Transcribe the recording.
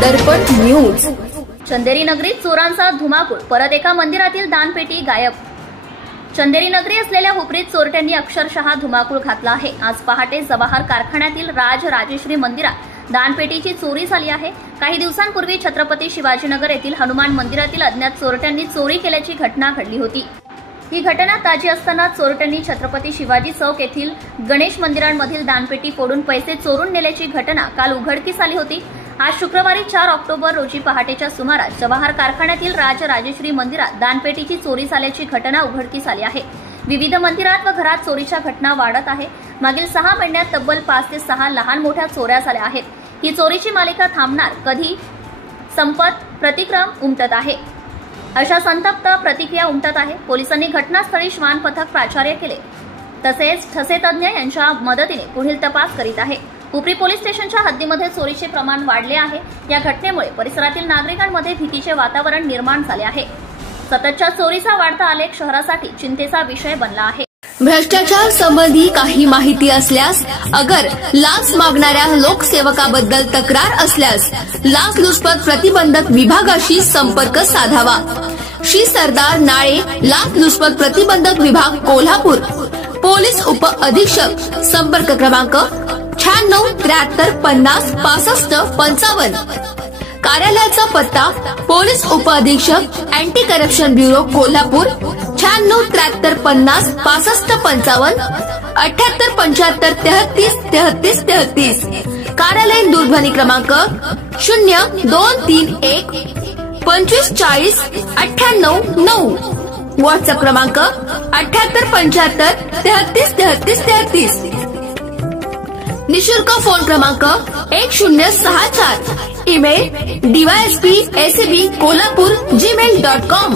दर्पण news. चंदेरी नगरीत चोरांचा धुमाकूळ, परत एका मंदिरातील दानपेटी गायब। चंदेरी नगरी असलेल्या हुपरीत चोरट्यांनी अक्षरशः धुमाकूळ घातला आहे। आज पहाटे जवाहर कारखान्यातील राजराजेश्वरी मंदिरात दानपेटीची चोरी झाली आहे। काही दिवसांपूर्वी छत्रपती शिवाजीनगर येथील हनुमान मंदिरातील अज्ञात चोरट्यांनी चोरी केल्याची घटना घडली होती। ही घटना ताजी असताना चोरट्यांनी छत्रपती शिवाजी चौक येथील गणेश मंदिरांमधील दानपेटी फोडून पैसे चोरून नेल्याची घटना काल उघडकीस आली होती। आज शुक्रवारी 4 ऑक्टोबर रोजी पहाटेच्या सुमारास जवाहर कारखान्यातील राजराजेश्वरी मंदिरात दानपेटीची चोरी झाल्याची घटना उघडकीस आली आहे। विविध मंदिरात व घरात चोरीच्या घटना वाढत आहे। मागील 6 महिन्यात तब्बल 5 ते 6 लहान मोठ्या चोऱ्या झाल्या आहेत। ही चोरीची मालिका थांबणार कधी, संपत प्रतिक्रम उमटत आहे। अशा संतप्त प्रतिक्रिया उमटत आहे। पोलिसांनी घटनास्थळी श्वान पथक प्राचार्य केले, तसेच ठसे तज्ञ यांच्या मदतीने पुढील तपास करीत आहे। हुपरी पोलीस स्टेशनच्या हद्दीमध्ये चोरीचे प्रमाण वाढले आहे। या घटनेमुळे परिसरातील नागरिकांमध्ये भीतीचे वातावरण निर्माण झाले आहे। सततच्या चोरीचा वाढता आलेख शहरासाठी चिंतेचा विषय बनला आहे। भ्रष्टाचार संबंधी काही माहिती असल्यास, अगर लाच मागणाऱ्या लोकसेवकाबद्दल तक्रार असल्यास लाचलुचपत प्रतिबंधक विभागाशी संपर्क साधावा। श्री सरदार नाळे, लाचलुचपत प्रतिबंधक विभाग, कोल्हापूर। पोलीस उप अधीक्षक, संपर्क क्रमांक 96 73 50 65 55। कार्यालयाचा पत्ता पोलीस उप अधीक्षक, अँटी करप्शन ब्युरो, कोल्हापूर 96 73 50 65 55 78 75 33 33 33। कार्यालयीन दूरध्वनी क्रमांक 0231 25 40 98 9। व्हॉट्सअप क्रमांक 78 75 33 33 33। निशुल्क फोन क्रमांक 1064। Email dysp@kolhapur@gmail.com।